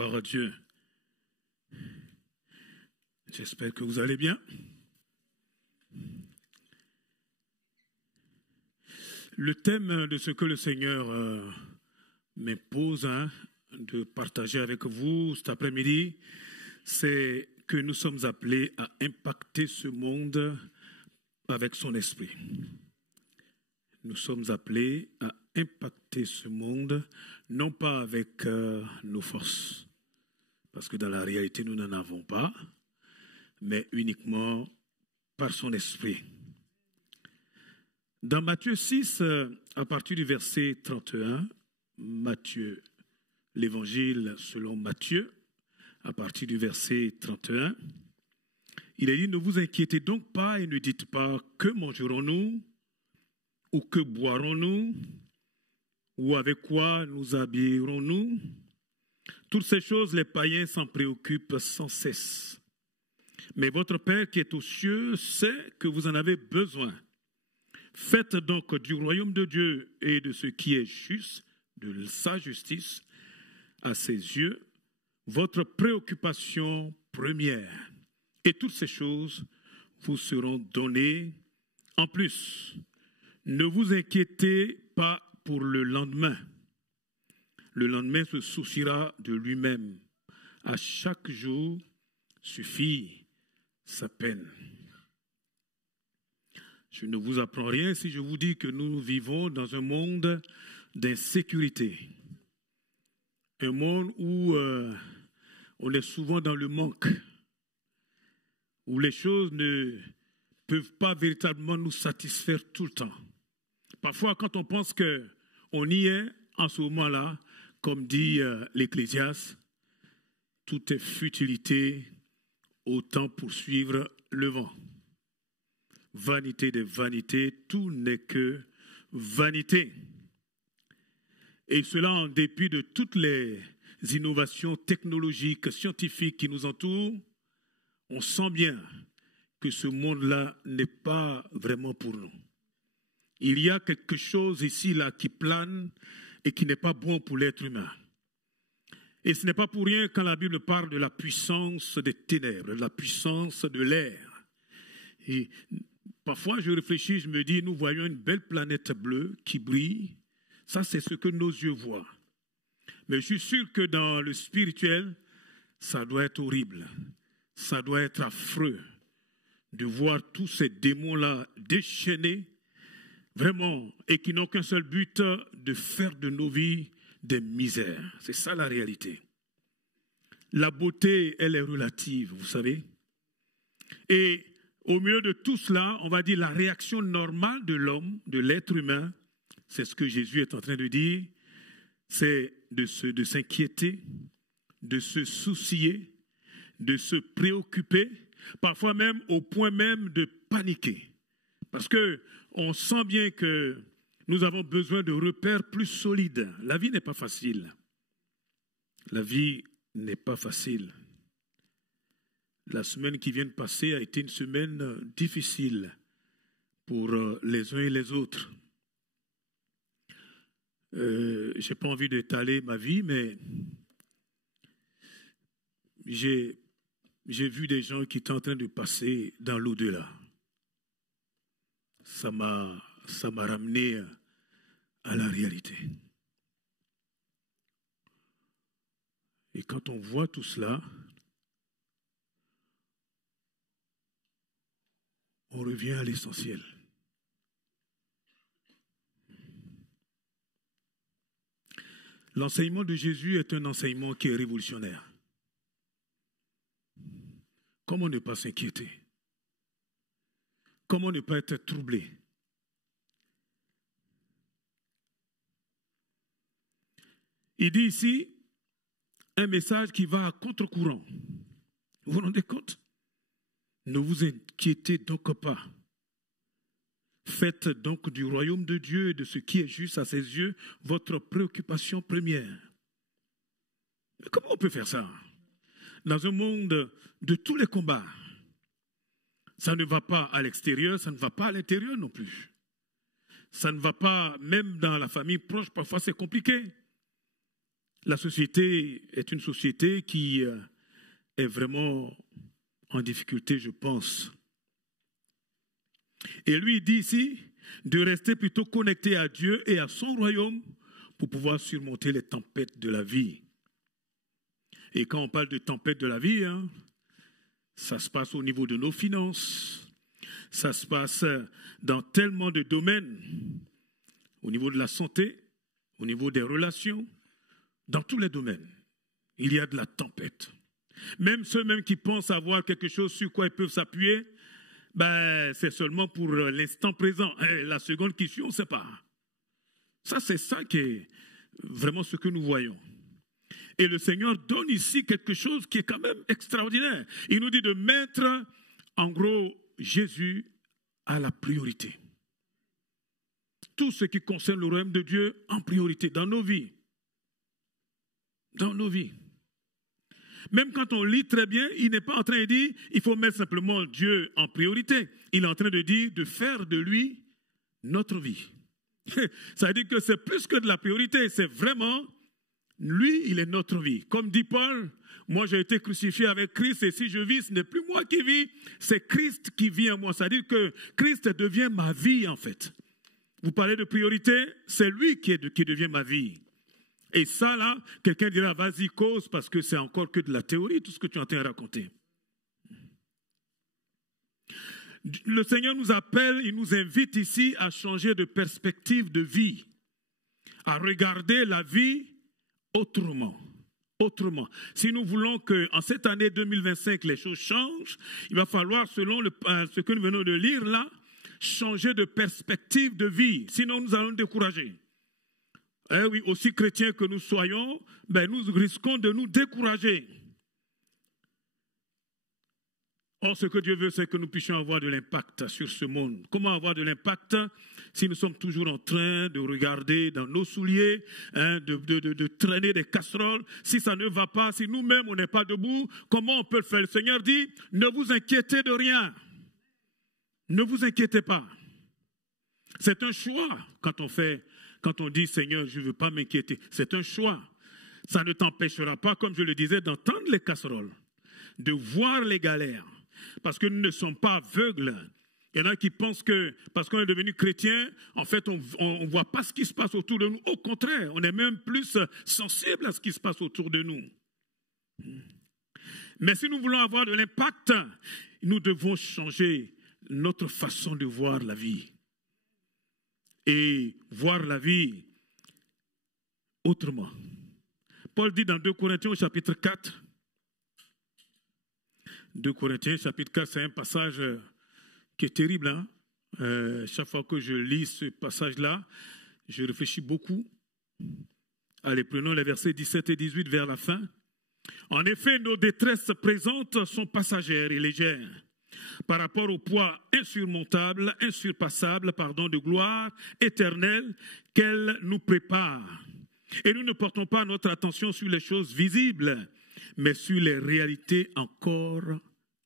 Gloire à Dieu. J'espère que vous allez bien. Le thème de ce que le Seigneur m'impose de partager avec vous cet après-midi, c'est que nous sommes appelés à impacter ce monde avec son esprit. Nous sommes appelés à impacter ce monde, non pas avec nos forces, parce que dans la réalité, nous n'en avons pas, mais uniquement par son esprit. Dans Matthieu 6, à partir du verset 31, Matthieu, l'évangile selon Matthieu, à partir du verset 31, il est dit, ne vous inquiétez donc pas et ne dites pas que mangerons-nous ou que boirons-nous ou avec quoi nous habillerons-nous. Toutes ces choses, les païens s'en préoccupent sans cesse. Mais votre Père qui est aux cieux sait que vous en avez besoin. Faites donc du royaume de Dieu et de ce qui est juste, de sa justice, à ses yeux, votre préoccupation première. Et toutes ces choses vous seront données en plus. Ne vous inquiétez pas pour le lendemain. Le lendemain se souciera de lui-même. À chaque jour suffit sa peine. Je ne vous apprends rien si je vous dis que nous vivons dans un monde d'insécurité. Un monde où on est souvent dans le manque, où les choses ne peuvent pas véritablement nous satisfaire tout le temps. Parfois, quand on pense qu'on y est, en ce moment-là, comme dit l'Ecclésiaste, tout est futilité, autant poursuivre le vent. Vanité des vanités, tout n'est que vanité. Et cela en dépit de toutes les innovations technologiques, scientifiques qui nous entourent, on sent bien que ce monde-là n'est pas vraiment pour nous. Il y a quelque chose ici, là, qui plane et qui n'est pas bon pour l'être humain. Et ce n'est pas pour rien quand la Bible parle de la puissance des ténèbres, de la puissance de l'air. Et parfois, je réfléchis, je me dis, nous voyons une belle planète bleue qui brille. Ça, c'est ce que nos yeux voient. Mais je suis sûr que dans le spirituel, ça doit être horrible. Ça doit être affreux de voir tous ces démons-là déchaînés, vraiment, et qui n'ont qu'un seul but, de faire de nos vies des misères. C'est ça la réalité. La beauté, elle est relative, vous savez. Et au milieu de tout cela, on va dire la réaction normale de l'homme, de l'être humain, c'est ce que Jésus est en train de dire, c'est de s'inquiéter, de se soucier, de se préoccuper, parfois même au point même de paniquer. Parce qu'on sent bien que nous avons besoin de repères plus solides. La vie n'est pas facile. La vie n'est pas facile. La semaine qui vient de passer a été une semaine difficile pour les uns et les autres. Je n'ai pas envie d'étaler ma vie, mais j'ai vu des gens qui étaient en train de passer dans l'au-delà. Ça m'a ramené à la réalité. Et quand on voit tout cela, on revient à l'essentiel. L'enseignement de Jésus est un enseignement qui est révolutionnaire. Comment ne pas s'inquiéter? Comment ne pas être troublé? Il dit ici un message qui va à contre-courant. Vous vous rendez compte? Ne vous inquiétez donc pas. Faites donc du royaume de Dieu et de ce qui est juste à ses yeux votre préoccupation première. Mais comment on peut faire ça? Dans un monde de tous les combats, ça ne va pas à l'extérieur, ça ne va pas à l'intérieur non plus. Ça ne va pas même dans la famille proche, parfois c'est compliqué. La société est une société qui est vraiment en difficulté, je pense. Et lui, il dit ici de rester plutôt connecté à Dieu et à son royaume pour pouvoir surmonter les tempêtes de la vie. Et quand on parle de tempêtes de la vie, ça se passe au niveau de nos finances, ça se passe dans tellement de domaines, au niveau de la santé, au niveau des relations, dans tous les domaines. Il y a de la tempête. Même ceux qui pensent avoir quelque chose sur quoi ils peuvent s'appuyer, c'est seulement pour l'instant présent. La seconde qui suit, on ne sait pas. C'est ça qui est vraiment ce que nous voyons. Et le Seigneur donne ici quelque chose qui est quand même extraordinaire. Il nous dit de mettre, en gros, Jésus à la priorité. Tout ce qui concerne le royaume de Dieu en priorité dans nos vies. Dans nos vies. Même quand on lit très bien, il n'est pas en train de dire il faut mettre simplement Dieu en priorité. Il est en train de dire de faire de lui notre vie. Ça veut dire que c'est plus que de la priorité, c'est vraiment lui, il est notre vie. Comme dit Paul, moi j'ai été crucifié avec Christ et si je vis, ce n'est plus moi qui vis, c'est Christ qui vit en moi. Ça veut dire que Christ devient ma vie en fait. Vous parlez de priorité, c'est lui qui devient ma vie. Et ça, là, quelqu'un dira, vas-y, cause, parce que c'est encore que de la théorie, tout ce que tu es en train de raconter. Le Seigneur nous appelle, il nous invite ici à changer de perspective de vie, à regarder la vie autrement. Autrement. Si nous voulons qu'en cette année 2025, les choses changent, il va falloir, selon ce que nous venons de lire là, changer de perspective de vie. Sinon, nous allons nous décourager. Eh oui, aussi chrétiens que nous soyons, nous risquons de nous décourager. Or, ce que Dieu veut, c'est que nous puissions avoir de l'impact sur ce monde. Comment avoir de l'impact si nous sommes toujours en train de regarder dans nos souliers, de traîner des casseroles? Si ça ne va pas, si nous-mêmes on n'est pas debout, comment on peut le faire? Le Seigneur dit, ne vous inquiétez de rien. Ne vous inquiétez pas. C'est un choix quand on dit, Seigneur, je ne veux pas m'inquiéter. C'est un choix. Ça ne t'empêchera pas, comme je le disais, d'entendre les casseroles, de voir les galères. Parce que nous ne sommes pas aveugles. Il y en a qui pensent que, parce qu'on est devenu chrétien, en fait, on ne voit pas ce qui se passe autour de nous. Au contraire, on est même plus sensible à ce qui se passe autour de nous. Mais si nous voulons avoir de l'impact, nous devons changer notre façon de voir la vie. Et voir la vie autrement. Paul dit dans 2 Corinthiens au chapitre 4, 2 Corinthiens chapitre 4, c'est un passage qui est terrible. Chaque fois que je lis ce passage-là, je réfléchis beaucoup. Allez, prenons les versets 17 et 18 vers la fin. En effet, nos détresses présentes sont passagères et légères par rapport au poids insurmontable, insurpassable, de gloire éternelle qu'elle nous prépare. Et nous ne portons pas notre attention sur les choses visibles, mais sur les réalités encore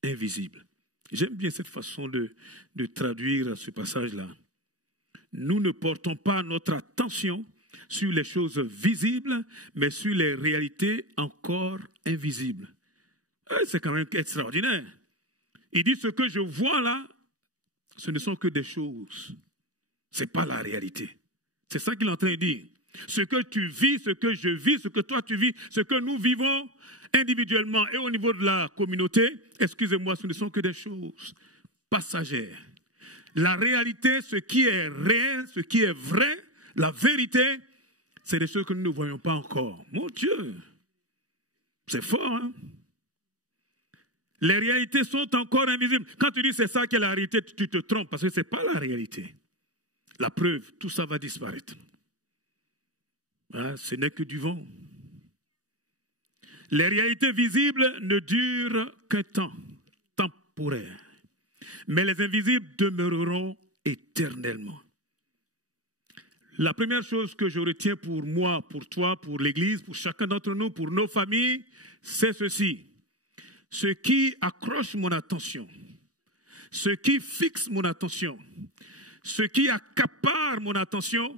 invisibles. J'aime bien cette façon de traduire ce passage-là. Nous ne portons pas notre attention sur les choses visibles, mais sur les réalités encore invisibles. C'est quand même extraordinaire. Il dit, ce que je vois là, ce ne sont que des choses. Ce n'est pas la réalité. C'est ça qu'il est en train de dire. Ce que tu vis, ce que je vis, ce que toi tu vis, ce que nous vivons individuellement et au niveau de la communauté, excusez-moi, ce ne sont que des choses passagères. La réalité, ce qui est réel, ce qui est vrai, la vérité, c'est des choses que nous ne voyons pas encore. Mon Dieu, c'est fort, hein? Les réalités sont encore invisibles. Quand tu dis c'est ça qui est la réalité, tu te trompes parce que ce n'est pas la réalité. La preuve, tout ça va disparaître. Ce n'est que du vent. Les réalités visibles ne durent qu'un temps, temporaire. Mais les invisibles demeureront éternellement. La première chose que je retiens pour moi, pour toi, pour l'Église, pour chacun d'entre nous, pour nos familles, c'est ceci. Ce qui accroche mon attention, ce qui fixe mon attention, ce qui accapare mon attention,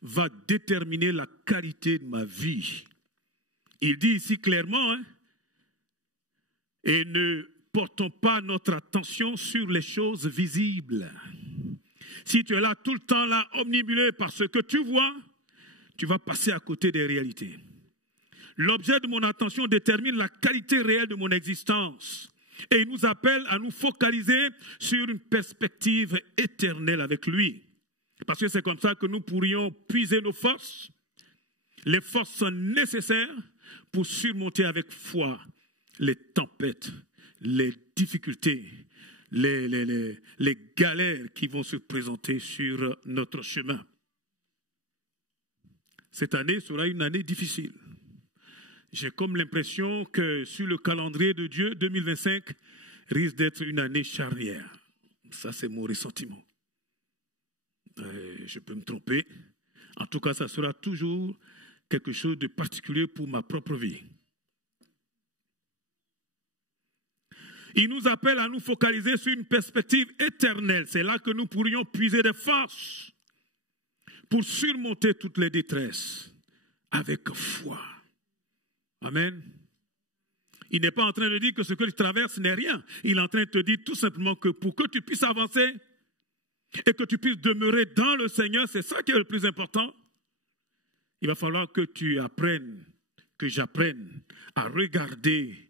va déterminer la qualité de ma vie. Il dit ici clairement, hein, et ne portons pas notre attention sur les choses visibles. Si tu es là tout le temps, là, omnibulé par ce que tu vois, tu vas passer à côté des réalités. L'objet de mon attention détermine la qualité réelle de mon existence. Et il nous appelle à nous focaliser sur une perspective éternelle avec lui. Parce que c'est comme ça que nous pourrions puiser nos forces. Les forces sont nécessaires pour surmonter avec foi les tempêtes, les difficultés, les galères qui vont se présenter sur notre chemin. Cette année sera une année difficile. J'ai comme l'impression que sur le calendrier de Dieu, 2025 risque d'être une année charnière. Ça, c'est mon ressentiment. Je peux me tromper. En tout cas, ça sera toujours quelque chose de particulier pour ma propre vie. Il nous appelle à nous focaliser sur une perspective éternelle. C'est là que nous pourrions puiser des forces pour surmonter toutes les détresses avec foi. Amen. Il n'est pas en train de dire que ce que tu traverses n'est rien. Il est en train de te dire tout simplement que pour que tu puisses avancer et que tu puisses demeurer dans le Seigneur, c'est ça qui est le plus important. Il va falloir que tu apprennes, que j'apprenne à regarder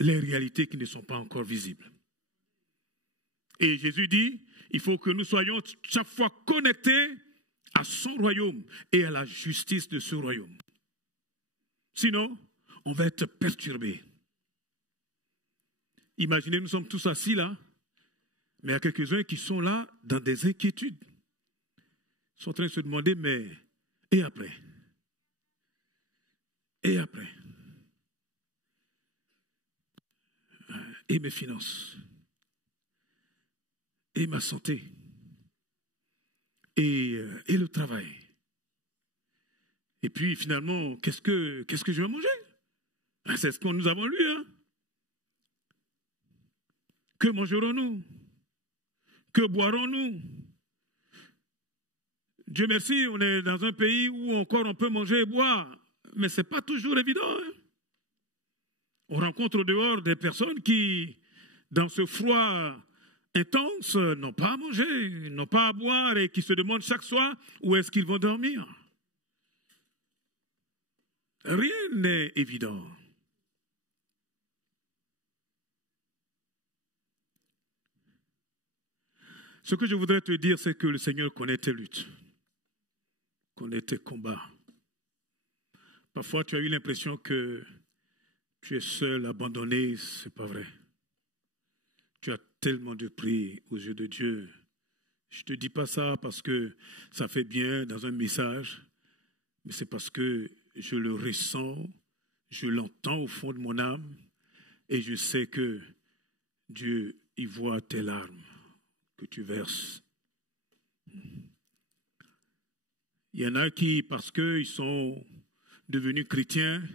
les réalités qui ne sont pas encore visibles. Et Jésus dit, il faut que nous soyons chaque fois connectés à son royaume et à la justice de ce royaume. Sinon, on va être perturbé. Imaginez, nous sommes tous assis là, mais il y a quelques-uns qui sont là dans des inquiétudes. Ils sont en train de se demander, mais et après? Et après? Et mes finances? Et ma santé? Et le travail? Et puis finalement, qu'est-ce que je vais manger? C'est ce que nous avons lu. Hein? Que mangerons-nous? Que boirons-nous? Dieu merci, on est dans un pays où encore on peut manger et boire, mais ce n'est pas toujours évident. Hein? On rencontre au dehors des personnes qui, dans ce froid intense, n'ont pas à manger, n'ont pas à boire et qui se demandent chaque soir où est-ce qu'ils vont dormir. Rien n'est évident. Ce que je voudrais te dire, c'est que le Seigneur connaît tes luttes, connaît tes combats. Parfois, tu as eu l'impression que tu es seul, abandonné, ce n'est pas vrai. Tu as tellement de prix aux yeux de Dieu. Je ne te dis pas ça parce que ça fait bien dans un message, mais c'est parce que je le ressens, je l'entends au fond de mon âme et je sais que Dieu y voit tes larmes que tu verses. Il y en a qui, parce qu'ils sont devenus chrétiens,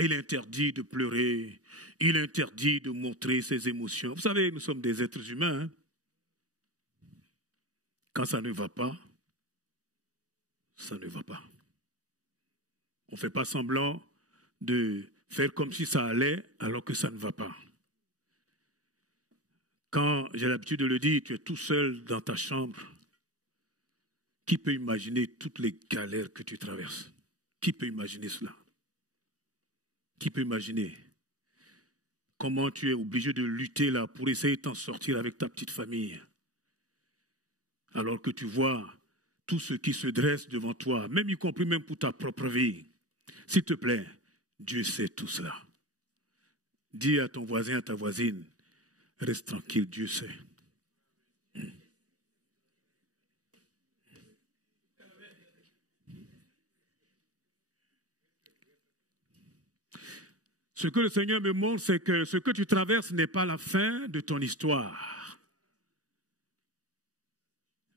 il est interdit de pleurer, il est interdit de montrer ses émotions. Vous savez, nous sommes des êtres humains. Hein? Quand ça ne va pas, ça ne va pas. On ne fait pas semblant de faire comme si ça allait alors que ça ne va pas. Quand j'ai l'habitude de le dire, tu es tout seul dans ta chambre. Qui peut imaginer toutes les galères que tu traverses? Qui peut imaginer cela? Qui peut imaginer comment tu es obligé de lutter là pour essayer de t'en sortir avec ta petite famille? Alors que tu vois tout ce qui se dresse devant toi, même y compris même pour ta propre vie. S'il te plaît, Dieu sait tout cela. Dis à ton voisin, à ta voisine, reste tranquille, Dieu sait. Ce que le Seigneur me montre, c'est que ce que tu traverses n'est pas la fin de ton histoire.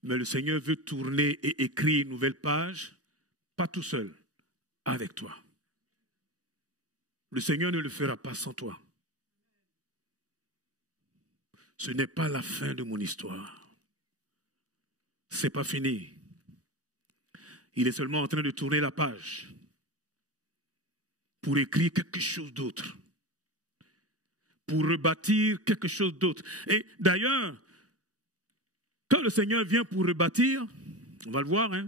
Mais le Seigneur veut tourner et écrire une nouvelle page, pas tout seul, avec toi. Le Seigneur ne le fera pas sans toi. Ce n'est pas la fin de mon histoire. Ce n'est pas fini. Il est seulement en train de tourner la page. pour écrire quelque chose d'autre, pour rebâtir quelque chose d'autre. Et d'ailleurs, quand le Seigneur vient pour rebâtir, on va le voir, hein,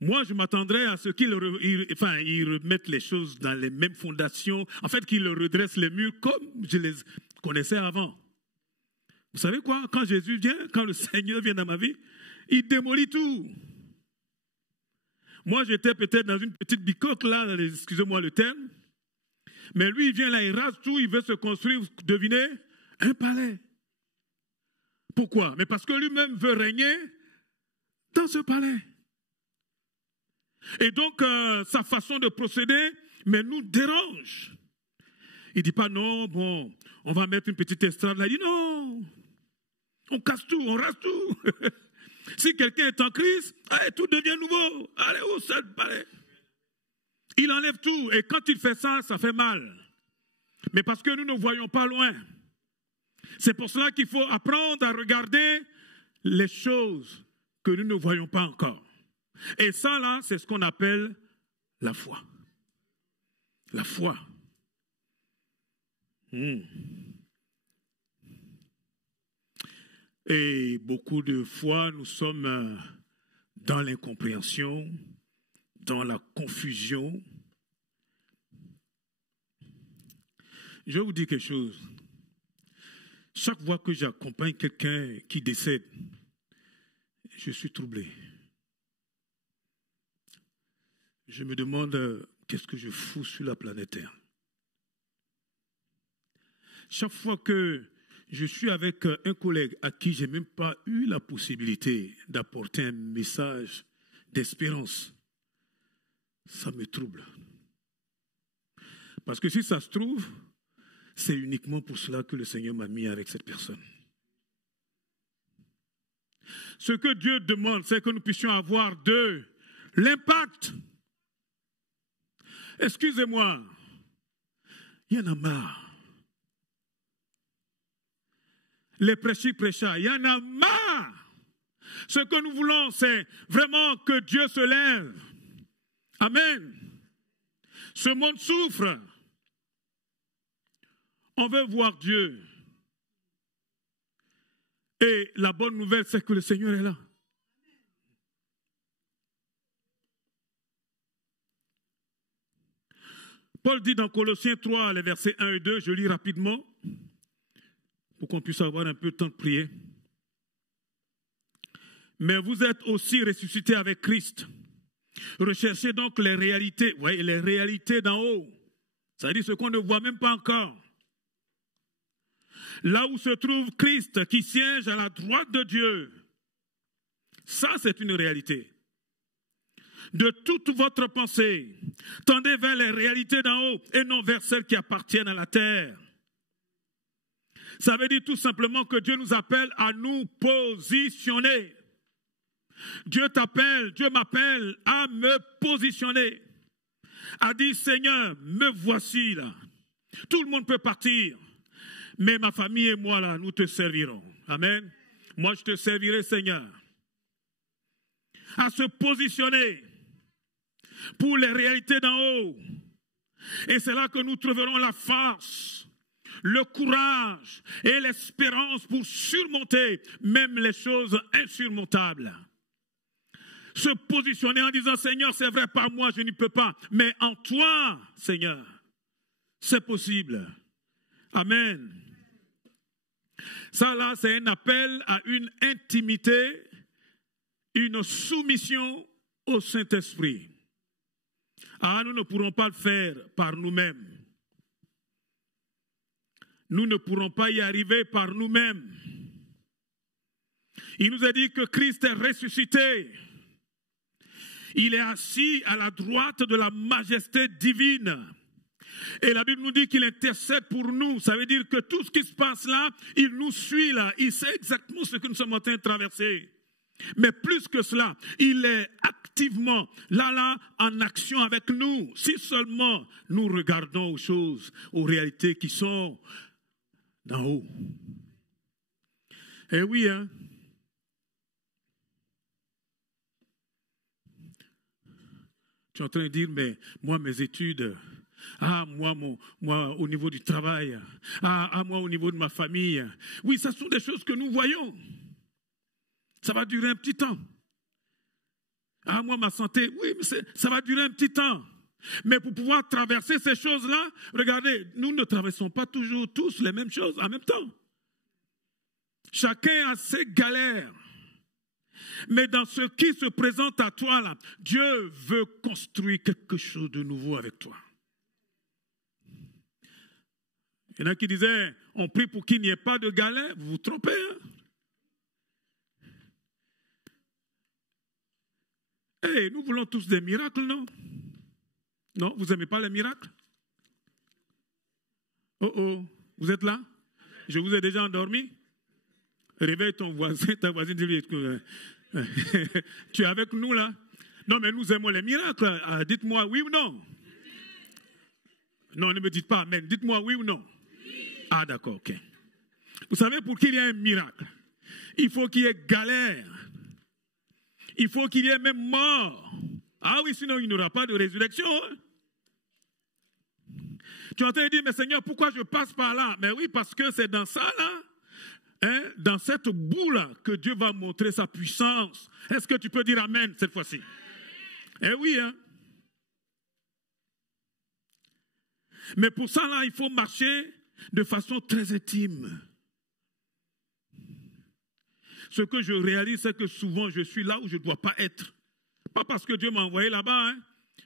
moi, je m'attendrais à ce qu'il remette les choses dans les mêmes fondations, en fait, qu'il redresse les murs comme je les connaissais avant. Vous savez quoi? Quand Jésus vient, quand le Seigneur vient dans ma vie, il démolit tout. Moi, j'étais peut-être dans une petite bicoque, là, excusez-moi le terme, mais lui, il vient là, il rase tout, il veut se construire, devinez, un palais. Pourquoi? Mais parce que lui-même veut régner dans ce palais. Et donc, sa façon de procéder, mais nous dérange. Il ne dit pas non, bon, on va mettre une petite estrade là. Il dit non, on casse tout, on rase tout. Si quelqu'un est en crise, allez, tout devient nouveau. Allez, au seul palais. Il enlève tout. Et quand il fait ça, ça fait mal. Mais parce que nous ne voyons pas loin. C'est pour cela qu'il faut apprendre à regarder les choses que nous ne voyons pas encore. Et ça, là, c'est ce qu'on appelle la foi. La foi. Et beaucoup de fois, nous sommes dans l'incompréhension, dans la confusion. Je vais vous dire quelque chose. Chaque fois que j'accompagne quelqu'un qui décède, je suis troublé. Je me demande qu'est-ce que je fous sur la planète Terre. Chaque fois que je suis avec un collègue à qui je n'ai même pas eu la possibilité d'apporter un message d'espérance, ça me trouble. Parce que si ça se trouve, c'est uniquement pour cela que le Seigneur m'a mis avec cette personne. Ce que Dieu demande, c'est que nous puissions avoir de l'impact. Excusez-moi, il y en a marre. Les prêcheurs, il y en a marre. Ce que nous voulons, c'est vraiment que Dieu se lève. Amen. Ce monde souffre. On veut voir Dieu. Et la bonne nouvelle, c'est que le Seigneur est là. Paul dit dans Colossiens 3, les versets 1 et 2, je lis rapidement, pour qu'on puisse avoir un peu de temps de prier. Mais vous êtes aussi ressuscités avec Christ. Recherchez donc les réalités, voyez, les réalités d'en haut. C'est-à-dire ce qu'on ne voit même pas encore. Là où se trouve Christ qui siège à la droite de Dieu. Ça, c'est une réalité. De toute votre pensée, tendez vers les réalités d'en haut et non vers celles qui appartiennent à la terre. Ça veut dire tout simplement que Dieu nous appelle à nous positionner. Dieu t'appelle, Dieu m'appelle à me positionner. À dire, Seigneur, me voici là. Tout le monde peut partir. Mais ma famille et moi là, nous te servirons. Amen. Moi je te servirai, Seigneur. À se positionner pour les réalités d'en haut. Et c'est là que nous trouverons la force, le courage et l'espérance pour surmonter même les choses insurmontables. Se positionner en disant, Seigneur, c'est vrai, par moi je n'y peux pas, mais en toi, Seigneur, c'est possible. Amen. Ça là, c'est un appel à une intimité, une soumission au Saint-Esprit. Ah, nous ne pourrons pas le faire par nous-mêmes. Nous ne pourrons pas y arriver par nous-mêmes. Il nous a dit que Christ est ressuscité. Il est assis à la droite de la majesté divine. Et la Bible nous dit qu'il intercède pour nous. Ça veut dire que tout ce qui se passe là, il nous suit là. Il sait exactement ce que nous sommes en train de traverser. Mais plus que cela, il est activement là, en action avec nous. Si seulement nous regardons aux choses, aux réalités qui sont d'en haut. Eh oui, hein. Tu es en train de dire, mais moi, mes études, moi, au niveau du travail, moi, au niveau de ma famille. Oui, ce sont des choses que nous voyons. Ça va durer un petit temps. Moi, ma santé, oui, mais ça va durer un petit temps. Mais pour pouvoir traverser ces choses-là, regardez, nous ne traversons pas toujours tous les mêmes choses en même temps. Chacun a ses galères. Mais dans ce qui se présente à toi, là, Dieu veut construire quelque chose de nouveau avec toi. Il y en a qui disaient, on prie pour qu'il n'y ait pas de galère. Vous vous trompez, hein? Hey, nous voulons tous des miracles, non? Non, vous n'aimez pas les miracles? Oh, vous êtes là? Je vous ai déjà endormi? Réveille ton voisin, ta voisine, dis-lui, tu es avec nous là? Non, mais nous aimons les miracles. Dites-moi oui ou non? Non, ne me dites pas amen. Dites-moi oui ou non? Ah, d'accord, ok. Vous savez, pour qu'il y ait un miracle, il faut qu'il y ait galère. Il faut qu'il y ait même mort. Ah oui, sinon il n'y aura pas de résurrection. Hein? Tu es en train de dire, mais Seigneur, pourquoi je passe par là? Mais oui, parce que c'est dans ça là, hein, dans cette boue-là, que Dieu va montrer sa puissance. Est-ce que tu peux dire amen cette fois-ci? Eh oui, hein. Mais pour ça là, il faut marcher de façon très intime. Ce que je réalise, c'est que souvent je suis là où je ne dois pas être. Pas parce que Dieu m'a envoyé là-bas, hein,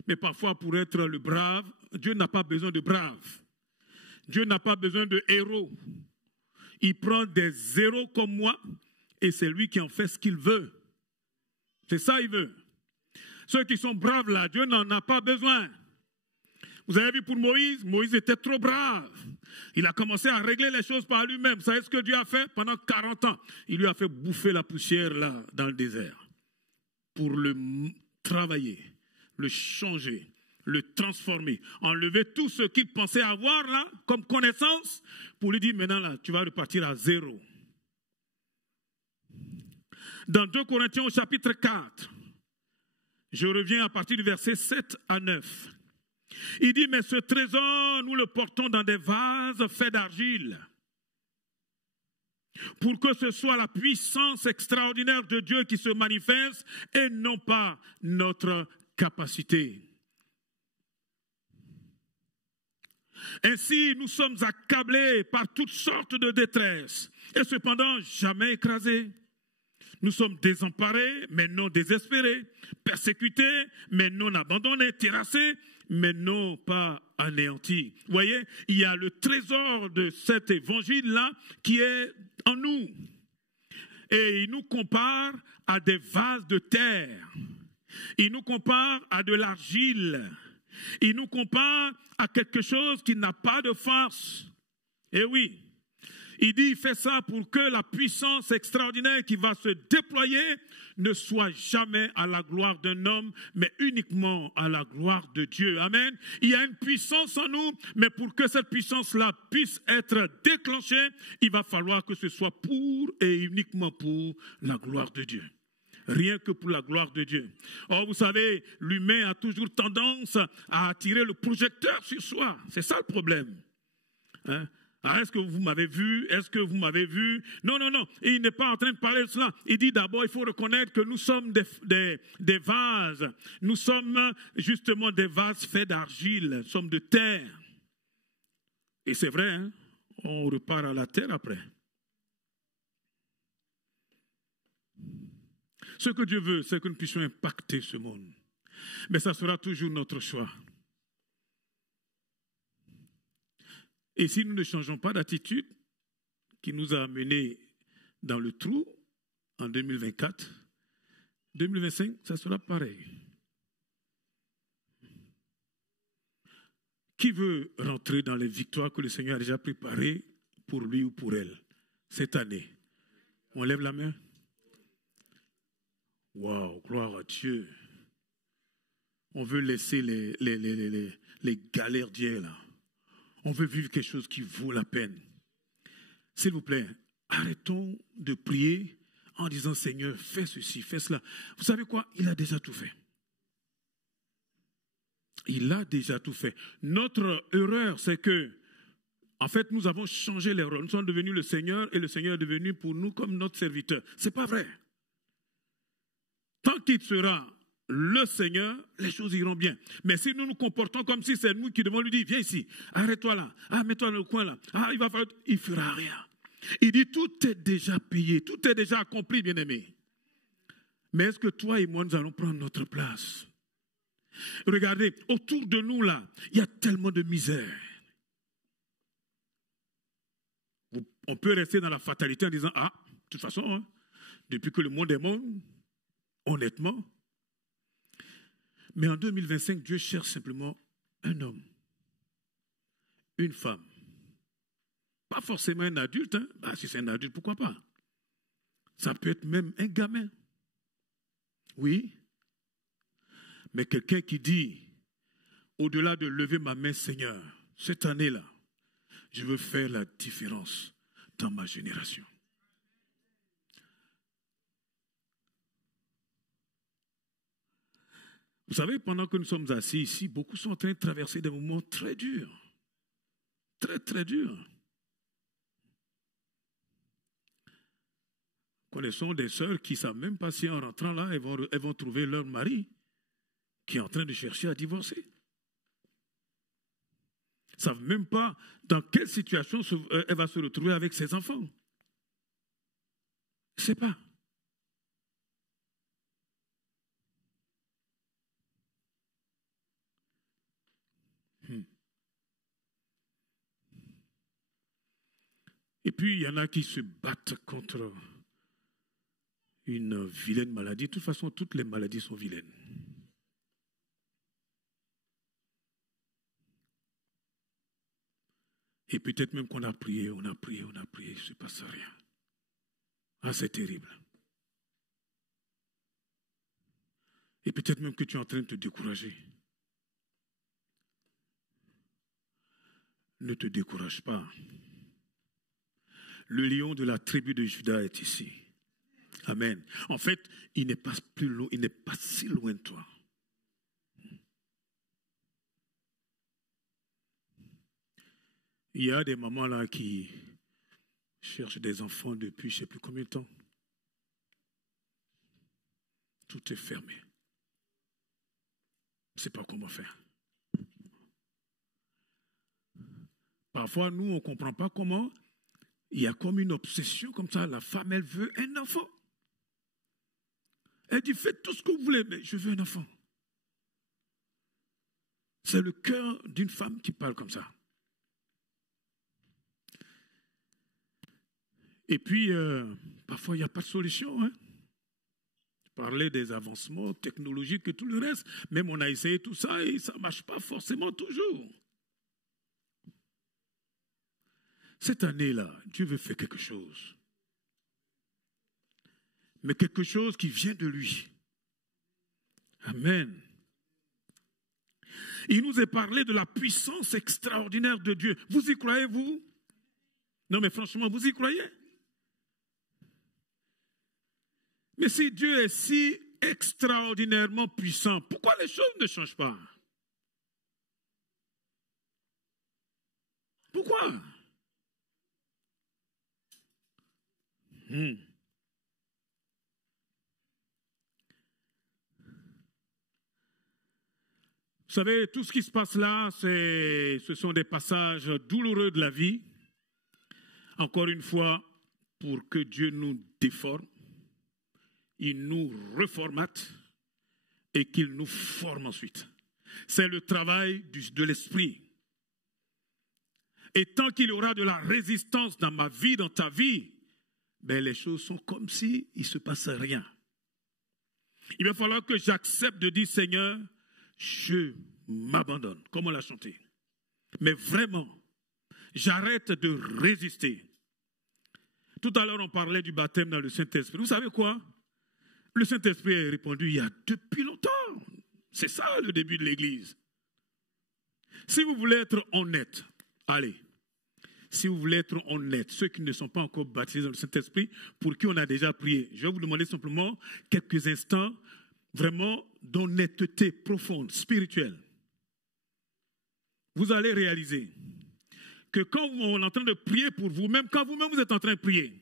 mais parfois pour être le brave. Dieu n'a pas besoin de braves. Dieu n'a pas besoin de héros. Il prend des héros comme moi et c'est lui qui en fait ce qu'il veut. C'est ça qu'il veut. Ceux qui sont braves là, Dieu n'en a pas besoin. Vous avez vu pour Moïse, Moïse était trop brave. Il a commencé à régler les choses par lui-même. Vous savez ce que Dieu a fait pendant 40 ans? Il lui a fait bouffer la poussière là, dans le désert. Pour le travailler, le changer, le transformer. Enlever tout ce qu'il pensait avoir là, comme connaissance, pour lui dire maintenant là, tu vas repartir à zéro. Dans 2 Corinthiens au chapitre 4, je reviens à partir du verset 7 à 9. Il dit, mais ce trésor, nous le portons dans des vases faits d'argile, pour que ce soit la puissance extraordinaire de Dieu qui se manifeste et non pas notre capacité. Ainsi, nous sommes accablés par toutes sortes de détresse et cependant jamais écrasés. Nous sommes désemparés, mais non désespérés, persécutés, mais non abandonnés, terrassés, mais non pas anéantis. Vous voyez, il y a le trésor de cet évangile-là qui est en nous. Et il nous compare à des vases de terre. Il nous compare à de l'argile. Il nous compare à quelque chose qui n'a pas de force. Et oui. Il dit, il fait ça pour que la puissance extraordinaire qui va se déployer ne soit jamais à la gloire d'un homme, mais uniquement à la gloire de Dieu. Amen. Il y a une puissance en nous, mais pour que cette puissance-là puisse être déclenchée, il va falloir que ce soit pour et uniquement pour la gloire de Dieu. Rien que pour la gloire de Dieu. Or, vous savez, l'humain a toujours tendance à attirer le projecteur sur soi. C'est ça le problème. Hein? Ah, est-ce que vous m'avez vu? Est-ce que vous m'avez vu? Non, non, non. Et il n'est pas en train de parler de cela. Il dit d'abord, il faut reconnaître que nous sommes des vases. Nous sommes justement des vases faits d'argile. Nous sommes de terre. Et c'est vrai, hein? On repart à la terre après. Ce que Dieu veut, c'est que nous puissions impacter ce monde. Mais ça sera toujours notre choix. Et si nous ne changeons pas d'attitude qui nous a amenés dans le trou en 2024, 2025, ça sera pareil. Qui veut rentrer dans les victoires que le Seigneur a déjà préparées pour lui ou pour elle cette année? On lève la main. Waouh, gloire à Dieu. On veut laisser les galères d'hier là. On veut vivre quelque chose qui vaut la peine. S'il vous plaît, arrêtons de prier en disant Seigneur, fais ceci, fais cela. Vous savez quoi? Il a déjà tout fait. Il a déjà tout fait. Notre erreur, c'est que, en fait, nous avons changé les rôles. Nous sommes devenus le Seigneur et le Seigneur est devenu pour nous comme notre serviteur. Ce n'est pas vrai. Tant qu'il sera le Seigneur, les choses iront bien. Mais si nous nous comportons comme si c'est nous qui devons lui dire, viens ici, arrête-toi là, mets-toi dans le coin là, il ne fera rien. Il dit, tout est déjà payé, tout est déjà accompli, bien-aimé. Mais est-ce que toi et moi, nous allons prendre notre place? Regardez, autour de nous là, il y a tellement de misère. On peut rester dans la fatalité en disant, de toute façon, depuis que le monde est monde, honnêtement. Mais en 2025, Dieu cherche simplement un homme, une femme. Pas forcément un adulte. Si c'est un adulte, pourquoi pas? Ça peut être même un gamin. Oui. Mais quelqu'un qui dit, au-delà de lever ma main, Seigneur, cette année-là, je veux faire la différence dans ma génération. Vous savez, pendant que nous sommes assis ici, beaucoup sont en train de traverser des moments très durs. Très, très durs. Connaissons des sœurs qui ne savent même pas si en rentrant là, elles vont trouver leur mari qui est en train de chercher à divorcer. Elles ne savent même pas dans quelle situation elle va se retrouver avec ses enfants. Je ne sais pas. Et puis, il y en a qui se battent contre une vilaine maladie. De toute façon, toutes les maladies sont vilaines. Et peut-être même qu'on a prié, il ne se passe rien. C'est terrible. Et peut-être même que tu es en train de te décourager. Ne te décourage pas. Le lion de la tribu de Juda est ici. Amen. En fait, il n'est pas plus loin, il n'est pas si loin de toi. Il y a des mamans là qui cherchent des enfants depuis je ne sais plus combien de temps. Tout est fermé. Je ne sais pas comment faire. Parfois, nous, on ne comprend pas comment. Il y a comme une obsession comme ça. La femme, elle veut un enfant. Elle dit, faites tout ce que vous voulez, mais je veux un enfant. C'est le cœur d'une femme qui parle comme ça. Et puis, parfois, il n'y a pas de solution. Parler des avancements technologiques et tout le reste. Même on a essayé tout ça et ça ne marche pas forcément toujours. Cette année-là, Dieu veut faire quelque chose. Mais quelque chose qui vient de lui. Amen. Il nous est parlé de la puissance extraordinaire de Dieu. Vous y croyez, vous? Non, mais franchement, vous y croyez? Mais si Dieu est si extraordinairement puissant, pourquoi les choses ne changent pas? Pourquoi? Vous savez, tout ce qui se passe là, ce sont des passages douloureux de la vie. Encore une fois, pour que Dieu nous déforme, il nous reformate et qu'il nous forme ensuite. C'est le travail de l'esprit. Et tant qu'il y aura de la résistance dans ma vie, dans ta vie, ben les choses sont comme si il ne se passait rien. Il va falloir que j'accepte de dire, Seigneur, je m'abandonne, comme on l'a chanté. Mais vraiment, j'arrête de résister. Tout à l'heure, on parlait du baptême dans le Saint-Esprit. Vous savez quoi? Le Saint-Esprit a répondu il y a depuis longtemps. C'est ça le début de l'Église. Si vous voulez être honnête, allez. Si vous voulez être honnête, ceux qui ne sont pas encore baptisés dans le Saint-Esprit, pour qui on a déjà prié, je vais vous demander simplement quelques instants vraiment d'honnêteté profonde, spirituelle. vous allez réaliser que quand on est en train de prier pour vous-même, quand vous-même vous êtes en train de prier,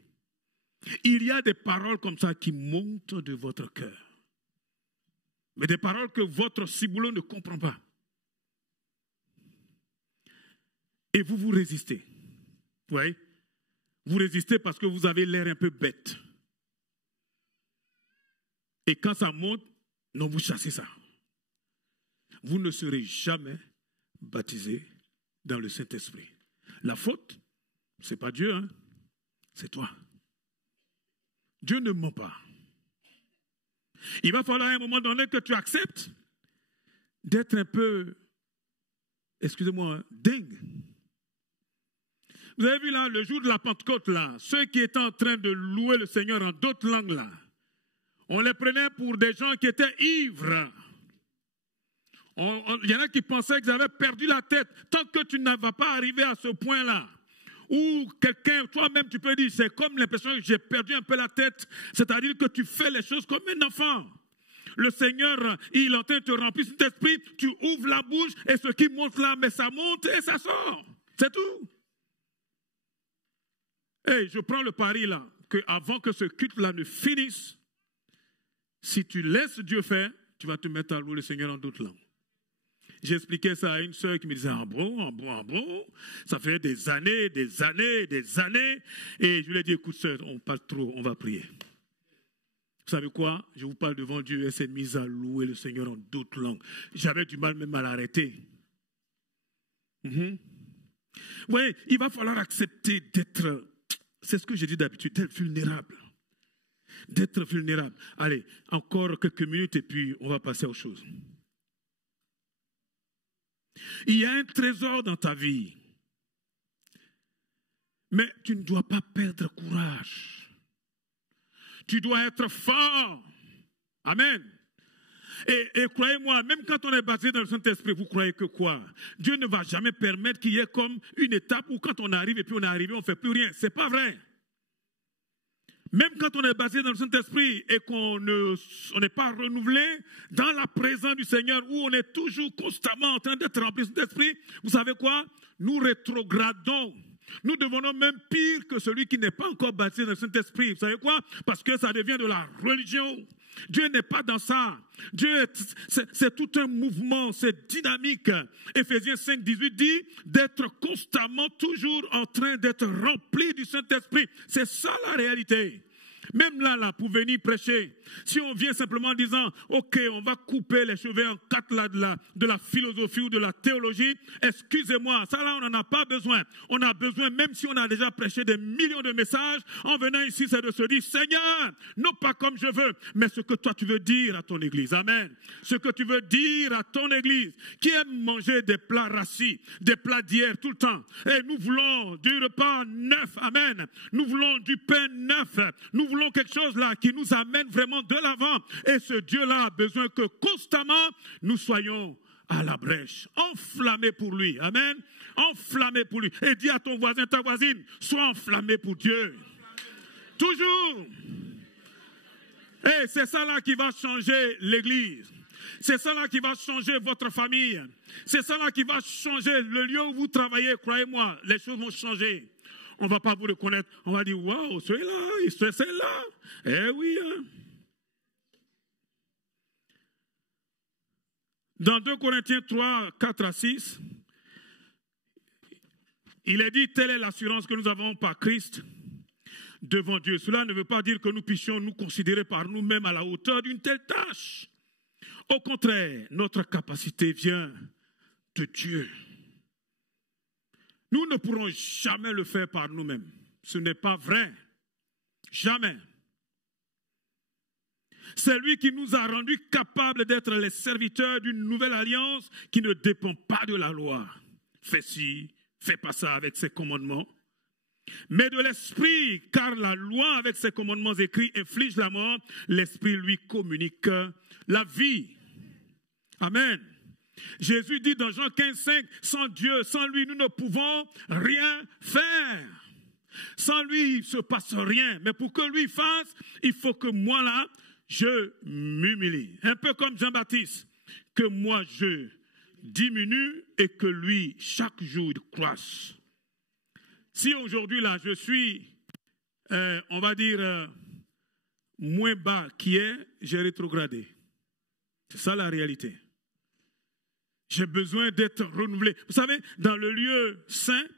il y a des paroles comme ça qui montent de votre cœur. Mais des paroles que votre ciboulot ne comprend pas. Et vous vous résistez. Vous voyez? Vous résistez parce que vous avez l'air un peu bête. Et quand ça monte, non, vous chassez ça. Vous ne serez jamais baptisé dans le Saint-Esprit. La faute, ce n'est pas Dieu, hein? C'est toi. Dieu ne ment pas. Il va falloir à un moment donné que tu acceptes d'être un peu, excusez-moi, dingue. Vous avez vu là, le jour de la Pentecôte, là, ceux qui étaient en train de louer le Seigneur en d'autres langues, là, on les prenait pour des gens qui étaient ivres. Il y en a qui pensaient qu'ils avaient perdu la tête. Tant que tu ne vas pas arriver à ce point-là, où quelqu'un, toi-même, tu peux dire, c'est comme l'impression que j'ai perdu un peu la tête. C'est-à-dire que tu fais les choses comme un enfant. Le Seigneur, il est en train de te remplir cet esprit, tu ouvres la bouche et ce qui monte là, mais ça monte et ça sort. C'est tout. Et je prends le pari là, qu'avant que ce culte-là ne finisse, si tu laisses Dieu faire, tu vas te mettre à louer le Seigneur en d'autres langues. J'expliquais ça à une sœur qui me disait, ah bon, ça fait des années. Et je lui ai dit, écoute sœur, on parle trop, on va prier. Vous savez quoi? Je vous parle devant Dieu, elle s'est mise à louer le Seigneur en d'autres langues. J'avais du mal même à l'arrêter. Oui, il va falloir accepter d'être, c'est ce que je dis d'habitude, d'être vulnérable. D'être vulnérable. Allez, encore quelques minutes et puis on va passer à autre chose. Il y a un trésor dans ta vie. Mais tu ne dois pas perdre courage. Tu dois être fort. Amen. Et croyez-moi, même quand on est baptisé dans le Saint-Esprit, vous croyez que quoi? Dieu ne va jamais permettre qu'il y ait comme une étape où quand on arrive et puis on est arrivé, on ne fait plus rien. Ce n'est pas vrai. Même quand on est baptisé dans le Saint-Esprit et qu'on n'est pas renouvelé dans la présence du Seigneur, où on est toujours constamment en train d'être rempli du Saint-Esprit, vous savez quoi? Nous rétrogradons. Nous devenons même pire que celui qui n'est pas encore baptisé dans le Saint-Esprit. Vous savez quoi? Parce que ça devient de la religion. Dieu n'est pas dans ça. Dieu, c'est tout un mouvement, c'est dynamique. Éphésiens 5, 18 dit d'être constamment toujours en train d'être rempli du Saint-Esprit. C'est ça la réalité. Même là, pour venir prêcher, si on vient simplement en disant, ok, on va couper les cheveux en quatre là de la philosophie ou de la théologie, excusez-moi, ça là, on n'en a pas besoin. On a besoin, même si on a déjà prêché des millions de messages, en venant ici, c'est de se dire, Seigneur, non pas comme je veux, mais ce que toi tu veux dire à ton église. Amen. Ce que tu veux dire à ton église, qui aime manger des plats rassis, des plats d'hier tout le temps. Et nous voulons du repas neuf. Amen. Nous voulons du pain neuf. Nous voulons quelque chose là qui nous amène vraiment de l'avant. Et ce Dieu-là a besoin que constamment nous soyons à la brèche, enflammés pour lui. Amen. Enflammés pour lui. Et dis à ton voisin, ta voisine, sois enflammé pour Dieu. Toujours. Et c'est ça là qui va changer l'église. C'est ça là qui va changer votre famille. C'est ça là qui va changer le lieu où vous travaillez. Croyez-moi, les choses vont changer. On ne va pas vous reconnaître. On va dire, waouh, celui-là, c'est là. Eh oui. Hein. Dans 2 Corinthiens 3, 4 à 6, il est dit, telle est l'assurance que nous avons par Christ devant Dieu. Cela ne veut pas dire que nous puissions nous considérer par nous-mêmes à la hauteur d'une telle tâche. Au contraire, notre capacité vient de Dieu. Nous ne pourrons jamais le faire par nous-mêmes. Ce n'est pas vrai. Jamais. C'est lui qui nous a rendus capables d'être les serviteurs d'une nouvelle alliance qui ne dépend pas de la loi. Fais ci, fais pas ça avec ses commandements. Mais de l'esprit, car la loi avec ses commandements écrits inflige la mort, l'esprit lui communique la vie. Amen. Jésus dit dans Jean 15, 5, sans Dieu, sans lui, nous ne pouvons rien faire. Sans lui, il ne se passe rien. Mais pour que lui fasse, il faut que moi là, je m'humilie. Un peu comme Jean-Baptiste, que moi je diminue et que lui, chaque jour, il croisse. Si aujourd'hui, là, je suis, on va dire, moins bas qu'hier, j'ai rétrogradé. C'est ça la réalité. J'ai besoin d'être renouvelé. Vous savez, dans le lieu saint,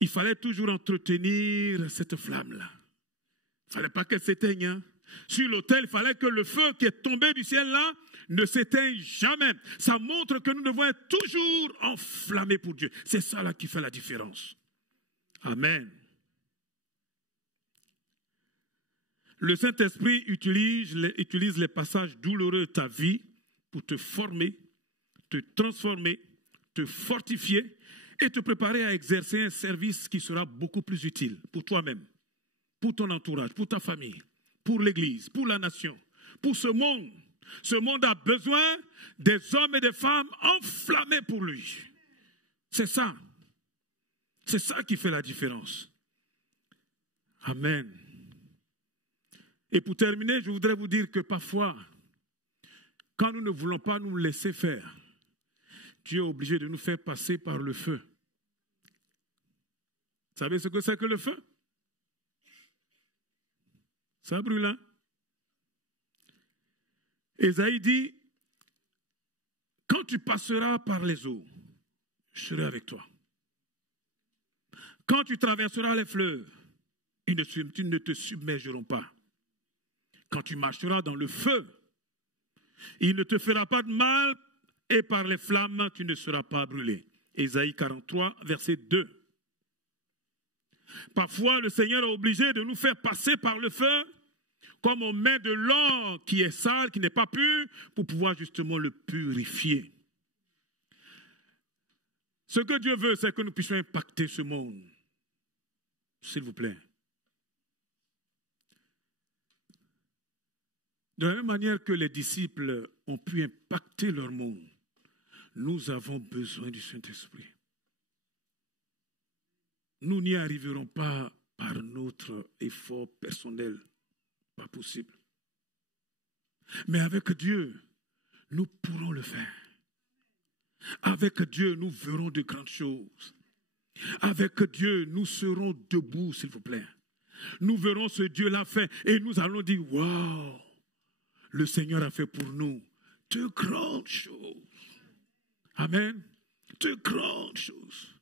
il fallait toujours entretenir cette flamme-là. Il ne fallait pas qu'elle s'éteigne. Hein. Sur l'autel, il fallait que le feu qui est tombé du ciel là ne s'éteigne jamais. Ça montre que nous devons être toujours enflammés pour Dieu. C'est ça là qui fait la différence. Amen. Le Saint-Esprit utilise les passages douloureux de ta vie pour te former, te transformer, te fortifier et te préparer à exercer un service qui sera beaucoup plus utile pour toi-même, pour ton entourage, pour ta famille, pour l'Église, pour la nation, pour ce monde. Ce monde a besoin des hommes et des femmes enflammés pour lui. C'est ça. C'est ça qui fait la différence. Amen. Et pour terminer, je voudrais vous dire que parfois, quand nous ne voulons pas nous laisser faire, Dieu est obligé de nous faire passer par le feu. Vous savez ce que c'est que le feu? Ça brûle, hein? Ésaïe dit, quand tu passeras par les eaux, je serai avec toi. Quand tu traverseras les fleuves, ils ne te submergeront pas. Quand tu marcheras dans le feu, il ne te fera pas de mal et par les flammes, tu ne seras pas brûlé. Ésaïe 43, verset 2. Parfois, le Seigneur est obligé de nous faire passer par le feu, comme on met de l'or qui est sale, qui n'est pas pur, pour pouvoir justement le purifier. Ce que Dieu veut, c'est que nous puissions impacter ce monde. S'il vous plaît. De la même manière que les disciples ont pu impacter leur monde, nous avons besoin du Saint-Esprit. Nous n'y arriverons pas par notre effort personnel. Pas possible. Mais avec Dieu, nous pourrons le faire. Avec Dieu, nous verrons de grandes choses. Avec Dieu, nous serons debout, s'il vous plaît. Nous verrons ce Dieu-là fait et nous allons dire, waouh, le Seigneur a fait pour nous de grandes choses. Amen. De grandes choses.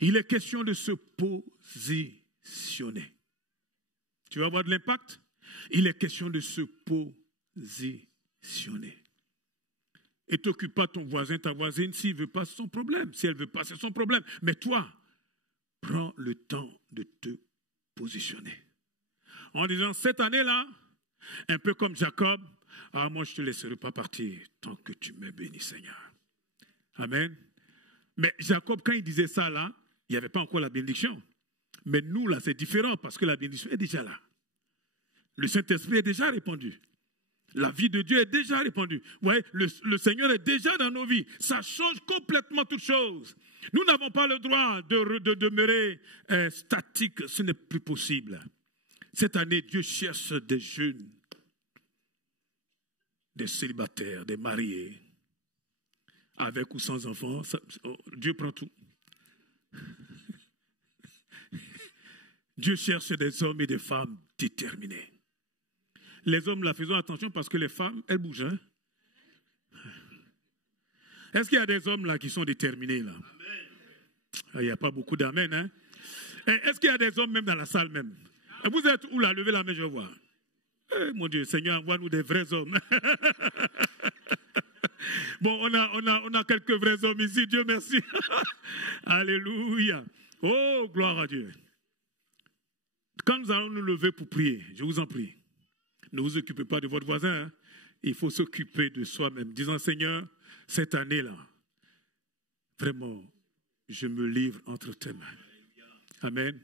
Il est question de se positionner. Tu vas avoir de l'impact? Il est question de se positionner. Et t'occupe pas ton voisin, ta voisine, s'il ne veut pas, c'est son problème. Si elle ne veut pas, c'est son problème. Mais toi, prends le temps de te positionner. En disant, cette année-là, un peu comme Jacob, moi je ne te laisserai pas partir tant que tu me bénis, Seigneur. Amen. Mais Jacob, quand il disait ça là, il n'y avait pas encore la bénédiction. Mais nous, là, c'est différent parce que la bénédiction est déjà là. Le Saint-Esprit est déjà répandu. La vie de Dieu est déjà répandue. Vous voyez, le Seigneur est déjà dans nos vies. Ça change complètement toutes choses. Nous n'avons pas le droit de demeurer statiques. Ce n'est plus possible. Cette année, Dieu cherche des jeunes, des célibataires, des mariés, avec ou sans enfants. Dieu prend tout. Dieu cherche des hommes et des femmes déterminés. Les hommes, là, faisons attention parce que les femmes, elles bougent. Hein? Est-ce qu'il y a des hommes là qui sont déterminés là? Il n'y a pas beaucoup d'amen. Hein? Est-ce qu'il y a des hommes même dans la salle même? Vous êtes où là? Levez la main, je vais voir. Mon Dieu, Seigneur, envoie-nous des vrais hommes. Bon, on a quelques vrais hommes ici, Dieu merci. Alléluia. Oh, gloire à Dieu. Quand nous allons nous lever pour prier, je vous en prie, ne vous occupez pas de votre voisin. Hein? Il faut s'occuper de soi-même. Disant, Seigneur, cette année-là, vraiment, je me livre entre tes mains. Amen.